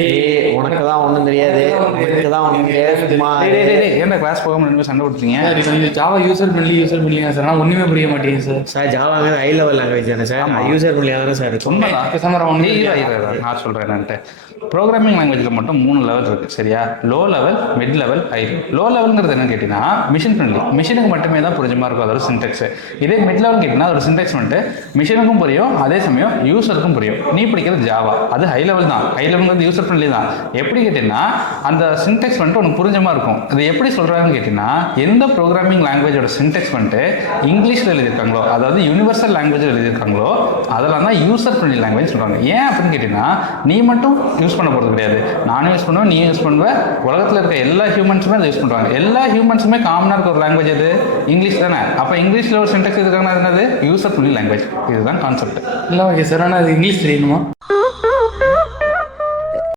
ஏய் உனக்கு தான் ஒன்றும் தெரியாது, உனக்கு தான் ஒன்றும் தெரியாது. சும்மா ஏன்டா கிளாஸ் போகாமல் ரெண்டு பேரும் சண்டை போட்டுருக்கீங்க? சார் இது வந்து ஜாவா யூசர் ஃப்ரெண்ட்லிங்க சார். ஆனால் ஒன்றுமே புரிய மாட்டேங்குது சார். சார் ஜாவாங்க ஹை லெவல் லாங்குவேஜ் தானே சார், யூசர் ஃப்ரெண்ட்லியாக தானே சார் இருக்கும். உண்மைதான். பேசாம நான் சொல்கிறேன் என்னன்ட்டு. ப்ரோக்ராமிங் லாங்குவேஜில் மட்டும் 3 லெவல் இருக்குது சரியா? Low level, mid level, high. Low லெவலுங்கிறது என்னன்னு கேட்டிங்கன்னா மிஷின் ஃப்ரெண்ட்லி, மிஷினுக்கு மட்டுமே தான் புரிஞ்ச இருக்கும் அதோட சின்டெக்ஸ். இதே மிட் லெவல் கேட்டிங்கன்னா அதோட சின்டெக்ஸ் வந்துட்டு மிஷினுக்கும் புரியும், அதே சமயம் யூசருக்கும் புரியும். நீ படிக்கிறது ஜாவா, அது ஹை லெவல் தான். ஹை லெவலுங்கிறது யூசர் ஃப்ரெண்ட்லி தான். எப்படி கேட்டிங்கன்னா அந்த சின்டெக்ஸ் வந்துட்டு உனக்கு புரிஞ்ச மாதிரி இருக்கும். இது எப்படி சொல்கிறாங்கன்னு கேட்டிங்கன்னா எந்த ப்ரோக்ராமிங் லாங்குவேஜோட சின்டெக்ஸ் வந்துட்டு இங்கிலீஷில் எழுதியிருக்காங்களோ, அதாவது யூனிவர்சல் லாங்குவேஜில் எழுதியிருக்காங்களோ அதெல்லாம் தான் யூசர் ஃப்ரெண்ட்லி லாங்குவேஜ் சொல்கிறாங்க. ஏன் அப்படின்னு கேட்டிங்கன்னா நீ மட்டும் யூஸ் பண்ண போகிறது கிடையாது, நானும் யூஸ் பண்ணுவேன், நீ யூஸ் பண்ணுவேன், உலகத்தில் இருக்க எல்லா ஹியூமன்ஸுமே அதை யூஸ் பண்ணுவாங்க. எல்லா ஹியூமன்ஸுமே காமனாக இருக்க ஒரு லாங்குவேஜ் அது இங்கிலீஷ் தானே. அப்போ இங்கிலீஷில் ஒரு சின்டெக்ஸ் இருக்காங்கன்னா என்னது யூசர் ஃப்ரெண்ட்லி லாங்குவேஜ். இதுதான் கான்செப்ட். இல்லை ஓகே சார். ஆனால் அது இங்கிலீஷ் தெரியணுமா?